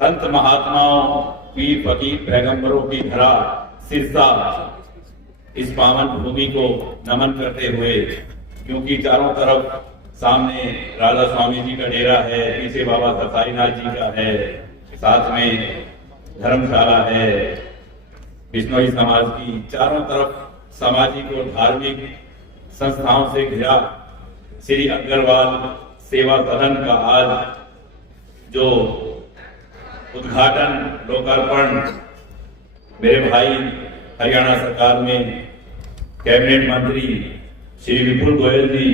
संत महात्माओं, पीर फकीर पैगंबरों की धरा सिरसा, इस पावन भूमि को नमन करते हुए, क्योंकि चारों तरफ सामने राधा स्वामी जी का डेरा है, पीछे बाबा सताईनाथ जी का है, साथ में धर्मशाला है, बिश्नोई समाज की, चारों तरफ सामाजिक और धार्मिक संस्थाओं से घिरा श्री अग्रवाल सेवा सदन का आज जो उद्घाटन लोकार्पण मेरे भाई हरियाणा सरकार में कैबिनेट मंत्री श्री विपुल गोयल जी,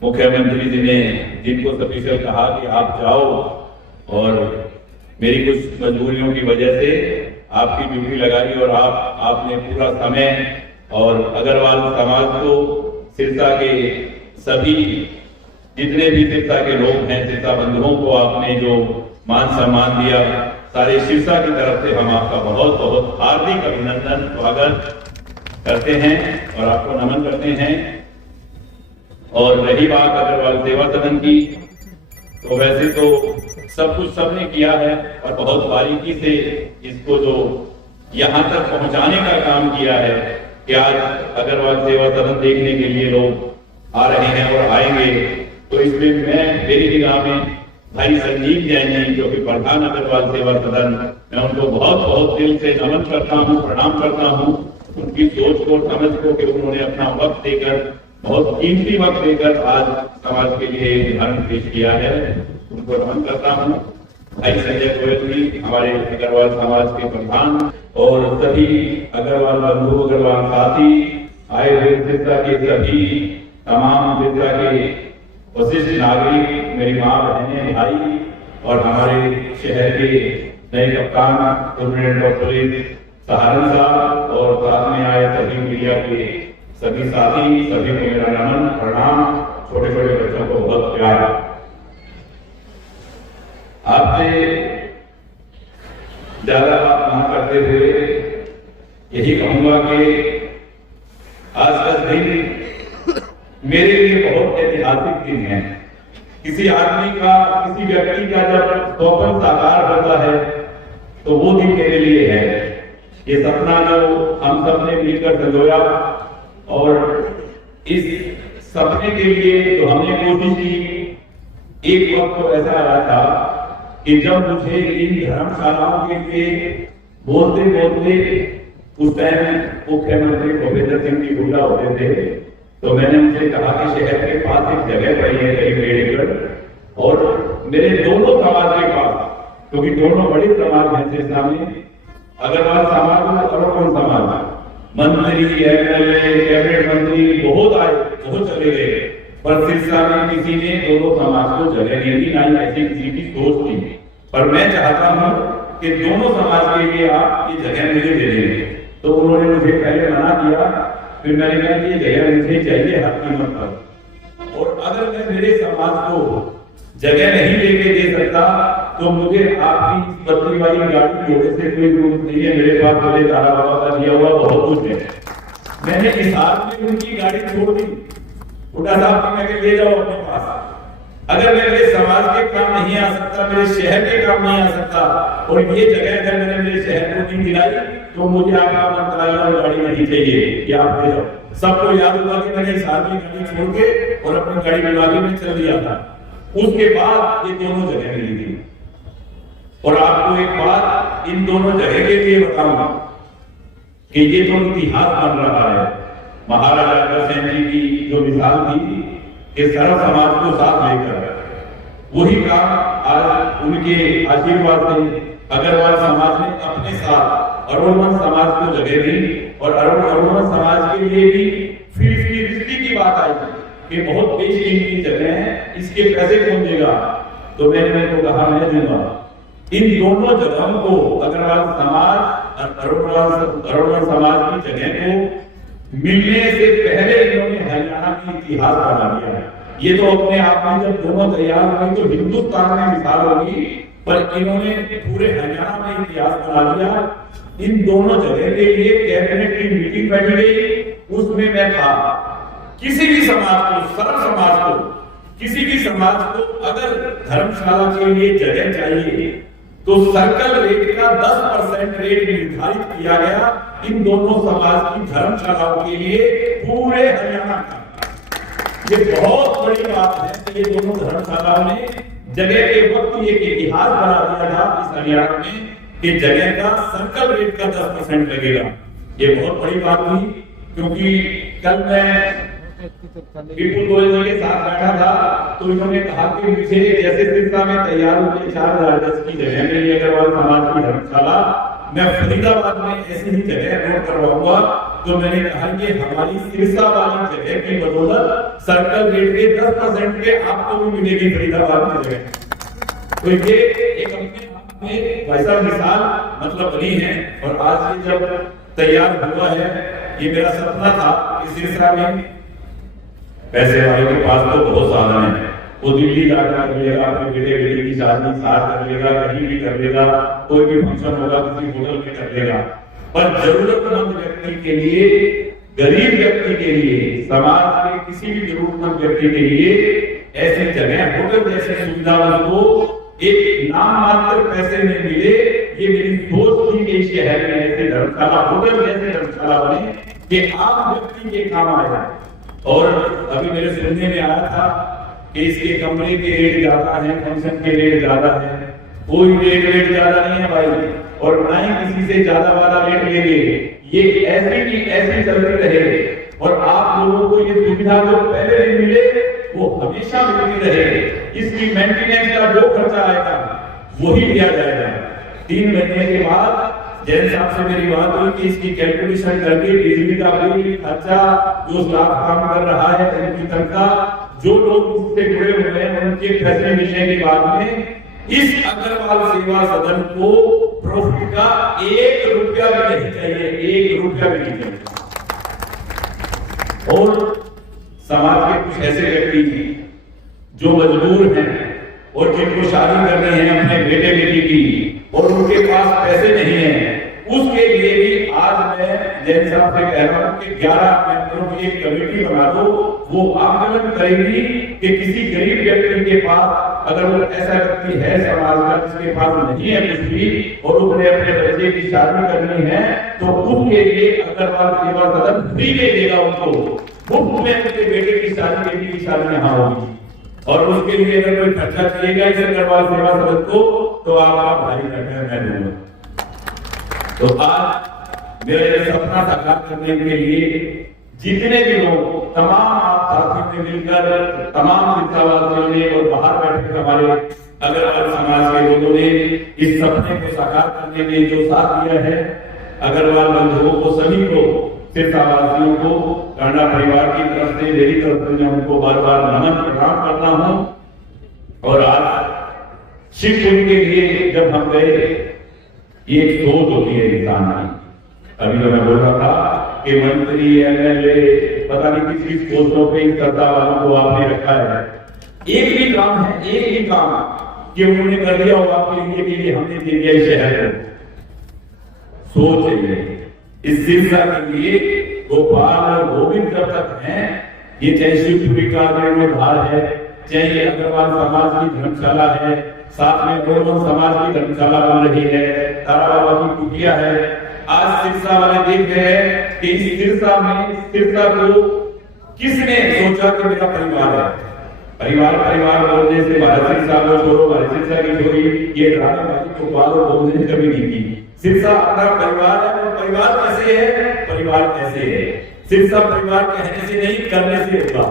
मुख्यमंत्री जी ने जिनको स्पेशल कहा कि आप जाओ, और मेरी कुछ मजबूरियों की वजह से आपकी ड्यूटी लगाई और आपने पूरा समय और अग्रवाल समाज को, सिरसा के सभी जितने भी सिरसा के लोग हैं, सिरसा बंधुओं को आपने जो मान सम्मान दिया, सारे सिरसा की तरफ से हम आपका बहुत बहुत हार्दिक अभिनंदन स्वागत करते हैं और आपको नमन करते हैं। और रही बात अग्रवाल सेवा सदन की, तो वैसे तो सब कुछ सबने किया है और बहुत बारीकी से इसको जो यहाँ तक पहुंचाने का काम किया है कि आज अग्रवाल सेवा सदन देखने के लिए लोग आ रहे हैं और आएंगे। तो इसमें मेरी निगाह में भाई संजीव जैन जी, जो कि प्रधान अग्रवाल सेवा सदन, मैं उनको बहुत बहुत दिल से नमन करता हूँ, प्रणाम करता हूँ। उनकी सोच को, समझ को कि उन्होंने अपना वक्त देकर, बहुत कीमती वक्त देकर आज समाज के लिए उदाहरण पेश किया है, उनको नमन करता हूँ। भाई संजय गोयल जी, हमारे अग्रवाल समाज के प्रधान, और सभी अग्रवाल बंधु, अग्रवाल साथी आए हुए, सिरसा के सभी तमाम सिरसा के वशिष्ठ नागरिक, मेरी माँ, बहनें, भाई, और हमारे शहर के नए कप्तान सुप्रिंटेंडेंट ऑफ पुलिस सहारनसा, और साथ में आए सभी मीडिया के सभी साथी, सभी को मेरा नमन प्रणाम। छोटे छोटे बच्चों को बहुत प्यार। आपसे ज्यादा बात ना करते हुए यही कहूंगा कि आज का दिन मेरे लिए बहुत ऐतिहासिक दिन है। किसी आदमी का, किसी व्यक्ति का जब स्वप्न साकार होता है तो वो दिन मेरे लिए है। ये सपना जो हम सब ने मिलकर संजोया, और इस सपने के लिए जो हमने कोशिश की, एक वक्त तो ऐसा आया था कि जब मुझे इन धर्मशालाओं के लिए बोलते बोलते, उस टाइम मुख्यमंत्री भूपेंद्र सिंह जी हुड्डा होते थे, तो मैंने उनसे कहा कि शहर के पास एक जगह पड़ी है करीब 1.5 एकड़, और मेरे दोनों समाज के पास, क्योंकि दोनों बड़े समाज हैं सिरसा में, अग्रवाल समाज और अग्रवाल समाज, मंत्री, एमएलए, कैबिनेट मंत्री बहुत आए, बहुत चले गए, पर सिरसा में किसी ने दोनों समाज को जगह नहीं दी, ना ही ऐसी किसी की सोच थी। पर मैं चाहता हूं कि दोनों समाज के लिए आप ये जगह मुझे दे देंगे। तो उन्होंने मुझे पहले मना किया, फिर मैंने कहा कि ये जगह मुझे चाहिए हर कीमत पर, और अगर मैं मेरे समाज को जगह नहीं लेके दे सकता तो मुझे आपकी पत्नी वाली गाड़ी घोड़े से कोई जरूरत नहीं है। मेरे पास मेरे दादा बाबा का दिया हुआ बहुत कुछ है। मैंने इस हाथ में उनकी गाड़ी छोड़ दी, हुड्डा साहब की, मैं ले जाओ अपने पास। अगर मैं मेरे समाज के काम नहीं आ सकता, मेरे शहर के काम नहीं आ सकता, और ये जगह अगर मैंने मेरे शहर को नहीं दिलाई, तो मुझे आपका मंत्रालय और गाड़ी नहीं चाहिए कि आप ले जाओ। सबको याद होगा कि मैंने इस हाथ में गाड़ी छोड़ के और अपनी गाड़ी विभाग में चल दिया था। उसके बाद ये दोनों जगह मिली थी। और आपको एक बात इन दोनों जगह के लिए बताऊंगा कि ये तो इतिहास बन रहा है। महाराजा अग्रसेन जी की जो मिसाल थी कि सर्व समाज को साथ लेकर, वही काम आज उनके आशीर्वाद से अग्रवाल समाज ने अपने साथ अरुणवंश समाज को जगह दी, और अरुणवंश समाज के लिए भी फिर इसकी रिश्ती की बात आई कि बहुत बेशकीमती जगह है, इसके पैसे कौन देगा? तो मैंने उनको कहा मैं दूंगा। इन दोनों जगहों को अग्रवाल समाज और अरुणवंश समाज की जगह को मिलने से पहले इन्होंने हरियाणा की इतिहास बना दिया है। ये तो अपने आप में जब दोनों तैयार हुई तो हिंदुस्तान में मिसाल होगी, पर इन्होंने पूरे हरियाणा में इतिहास बना दिया। इन दोनों जगह के लिए कैबिनेट की मीटिंग बैठी गई, उसमें मैं था। किसी भी समाज को, सर्व समाज को किसी भी समाज को अगर धर्मशाला के लिए जगह चाहिए तो सर्कल रेट का 10% रेट निर्धारित किया गया इन दोनों समाज की धर्मशालाओं के लिए पूरे हरियाणा का। ये बहुत बड़ी बात है कि ये दोनों धर्मशालाओं ने जगह के वक्त एक इतिहास बना दिया था इस हरियाणा में कि जगह का सर्कल रेट का 10% लगेगा। ये बहुत बड़ी बात हुई, क्योंकि कल मैं विपुल गोयल जी के साथ बैठा था तो इन्होंने कहा कि मुझे जैसे सिरसा में तैयार हुई 4000 गज की जगह मिली अग्रवाल समाज की धर्मशाला, मैं फरीदाबाद में ऐसी ही जगह नोट करवाऊंगा। तो मैंने कहा कि हमारी सिरसा वाली जगह की बदौलत सर्कल रेट के 10% के आपको भी मिलेगी फरीदाबाद में जगह। तो ये एक अपने आप में वैसा मिसाल मतलब बनी है। और आज ये जब तैयार हुआ है, ये मेरा सपना था कि सिरसा में पैसे वाले के पास तो बहुत साधन है, वो दिल्ली जाकर कर लेगा, अपने बेटे बेटी की शादी साथ कर लेगा, कहीं भी कर लेगा, कोई भी फंक्शन होगा किसी होटल में कर लेगा। पर जरूरतमंद व्यक्ति के लिए, गरीब व्यक्ति के लिए, समाज के किसी भी जरूरतमंद व्यक्ति के लिए ऐसी जगह होटल जैसे सुविधा को एक नाम मात्र पैसे में मिले, ये मेरी सोच थी कि इस शहर में ऐसे धर्मशाला, होटल जैसे धर्मशाला बने कि आम व्यक्ति के काम आए। और अभी मेरे सुनने में आया था कि इसके कमरे के रेट ज्यादा है, फंक्शन के रेट ज्यादा है। कोई रेट ज्यादा नहीं है भाई, और ना ही किसी से ज्यादा वाला रेट लेंगे। ये ऐसी की ऐसी चलती रहे और आप लोगों को ये सुविधा जो पहले नहीं मिले वो हमेशा मिलती रहे। इसकी मेंटेनेंस का जो खर्चा आएगा वही लिया जाएगा। 3 महीने के बाद जैन साहब से मेरी बात हुई कि इसकी कैलकुलेशन करके बिजली का बिल, खर्चा, जो स्टाफ काम कर रहा है उनकी तनख्वाह, जो लोग इससे जुड़े हुए हैं उनके पैसे मिलने के बाद में इस अग्रवाल सेवा सदन को प्रॉफिट का 1 रुपया भी नहीं चाहिए, 1 रुपया भी नहीं चाहिए। और समाज के कुछ ऐसे व्यक्ति जो मजबूर हैं और जिनको शादी करनी है अपने बेटे बेटी की और उनके पास पैसे नहीं है, उसके लिए भी आज मैं जैन साहब से कह रहा हूं कि 11 मेंबरों की एक कमेटी बना दो। वो आकलन करेगी कि किसी गरीब व्यक्ति के पास अगर वो ऐसा व्यक्ति है समाज का जिसके पास नहीं है कुछ भी और उसने अपने बच्चे की शादी करनी है तो उसके लिए अग्रवाल सेवा सदन फ्री में देगा, उनको मुफ्त में उनके बेटे की शादी, बेटी की शादी यहाँ होगी। और उसके लिए अगर कोई खर्चा चाहिएगा इस अग्रवाल सेवा सदन को तो आपका भाई खर्चा मैं दूंगा। तो आज मेरा ये सपना साकार करने के लिए जितने भी लोग, तमाम आप साथियों ने मिलकर, तमाम शिक्षावासियों ने और बाहर बैठकर हमारे अग्रवाल समाज के लोगों ने इस सपने को साकार करने में जो साथ दिया है, अग्रवाल बंधुओं को, सभी को, शिक्षावासियों को, कांडा परिवार की तरफ से, मेरी तरफ से मैं उनको बार बार नमन प्रणाम करता हूं। और आज शिवपुरी के लिए जब हम गए, एक सोच होती है इंसान की। अभी तो मैं बोल रहा था कि मंत्री, एमएलए, पता नहीं किस किस पोस्टों पे इन सत्ता वालों को आपने रखा है। एक भी काम है, एक ही काम कि उन्होंने कर दिया होगा आपके लिए हमने दे दिया इस शहर को। सोच है इस सिरसा के लिए गोपाल और गोविंद जब तक हैं, ये चाहे शिवपुरी का जीर्णोद्धार है, चाहे ये अग्रवाल समाज की धर्मशाला है, साथ में गोरवन समाज की धर्मशाला बन रही है, तारा बाबा की कुटिया है। आज सिरसा वाले देख रहे हैं कि इस सिरसा में, सिरसा को किसने सोचा कि मेरा परिवार है। परिवार परिवार बोलने से भारत सिरसा को छोड़ो, भारत सिरसा की छोड़ी, ये ड्रामेबाजी को पालो बोलने कभी नहीं की। सिरसा अपना परिवार है और परिवार कैसे है, परिवार कैसे है। सिरसा परिवार कहने से नहीं, करने से होगा।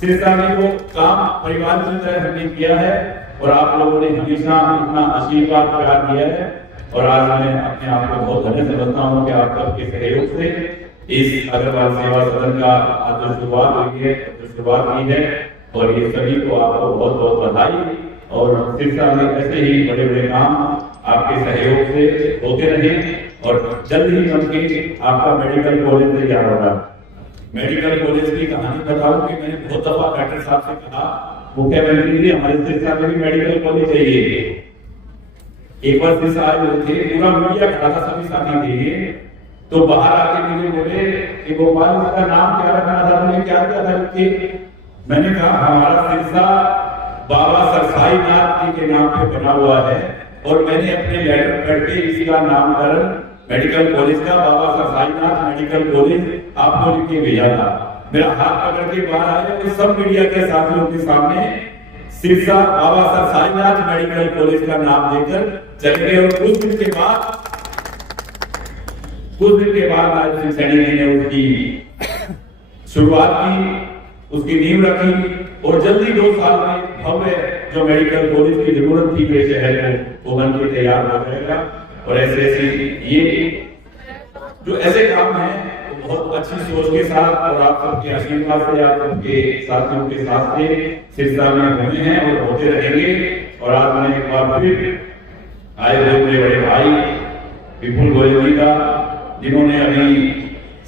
सिरसा में वो काम परिवार की तरह हमने किया है और आप लोगों ने हमेशा इतना आशीर्वाद प्यार दिया है। और आज मैं अपने आप को बहुत धन्य समझता हूँ कि आप सबके सहयोग से इस अग्रवाल सेवा सदन का आज जो शुरुआत हुई है, जो शुरुआत की है, और ये सभी को आपको बहुत बहुत बधाई। और सिरसा में ऐसे ही बड़े बड़े काम आपके सहयोग से होते रहे और जल्द ही बनके आपका मेडिकल कॉलेज तैयार होगा। मेडिकल कॉलेज की कहानी बताऊं कि मैंने बहुत दफा कलेक्टर साहब से कहा, मुख्यमंत्री जी हमारे सिरसा में भी मेडिकल कॉलेज चाहिए। एक बार सिरसा आए हुए थे, पूरा मीडिया खड़ा था, सभी साथी थे, तो बाहर आके मुझे बोले कि गोपाल इसका नाम क्या रखना था, तुमने क्या किया था, मैंने कहा हमारा सिरसा बाबा सरसाई नाथ जी के नाम पे बना हुआ है और मैंने अपने लेटर पैड पे इसका नामकरण मेडिकल कॉलेज का बाबा सरसाई नाथ मेडिकल कॉलेज आपको लिख के भेजा था। मेरा हाथ पकड़ के बाहर आया तो सब मीडिया के साथियों के सामने सिरसा बाबा सरसाई नाथ मेडिकल कॉलेज का नाम लेकर चले गए और कुछ दिन के बाद आज सिंह सैनी जी ने उसकी शुरुआत की, उसकी नींव रखी और जल्दी 2 साल में भव्य जो मेडिकल कॉलेज की जरूरत थी मेरे शहर में वो बन के तैयार हो जाएगा। और ऐसे ये जो ऐसे काम हैं बहुत अच्छी सोच के साथ और आप सबके आशीर्वाद से, आप सबके साथियों के साथ से सिरसा में हुए हैं और होते रहेंगे। और आज मैं एक बार फिर आए हुए मेरे बड़े भाई विपुल गोयल जी का, जिन्होंने अभी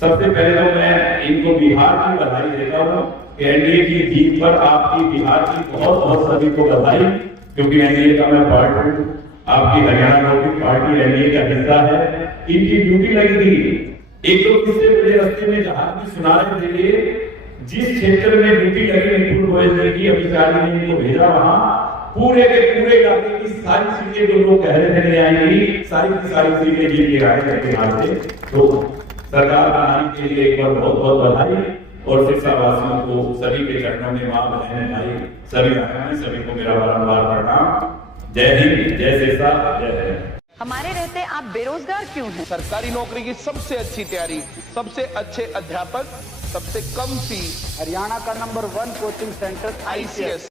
सबसे पहले तो मैं इनको बिहार की बधाई देता हूँ कि एनडीए की जीत पर आपकी बिहार की बहुत बहुत सभी को बधाई, क्योंकि एनडीए का मैं पार्ट हूँ, आपकी हरियाणा नौकरी पार्टी एनडीए का हिस्सा है। इनकी ड्यूटी लगी थी एक तो किसी बड़े रास्ते में जहाज में सुनाने के लिए, जिस क्षेत्र में ड्यूटी लगी विपुल गोयल जी की अभिचारी ने इनको भेजा, वहां पूरे के पूरे इलाके की सारी सीटें जो लोग कह रहे थे नहीं आएंगी, सारी की सारी सीटें जीत के आए थे बिहार से। तो सरकार बनाने के लिए एक बार बहुत बहुत बधाई और सिरसा वासियों को सभी के चरणों में मां बहन भाई सभी आए, सभी को मेरा बारंबार प्रणाम। जय हिंद, जय सिरसा, जय हिंद। हमारे रहते आप बेरोजगार क्यों हैं? सरकारी नौकरी की सबसे अच्छी तैयारी, सबसे अच्छे अध्यापक, सबसे कम फीस, हरियाणा का नंबर 1 कोचिंग सेंटर ICS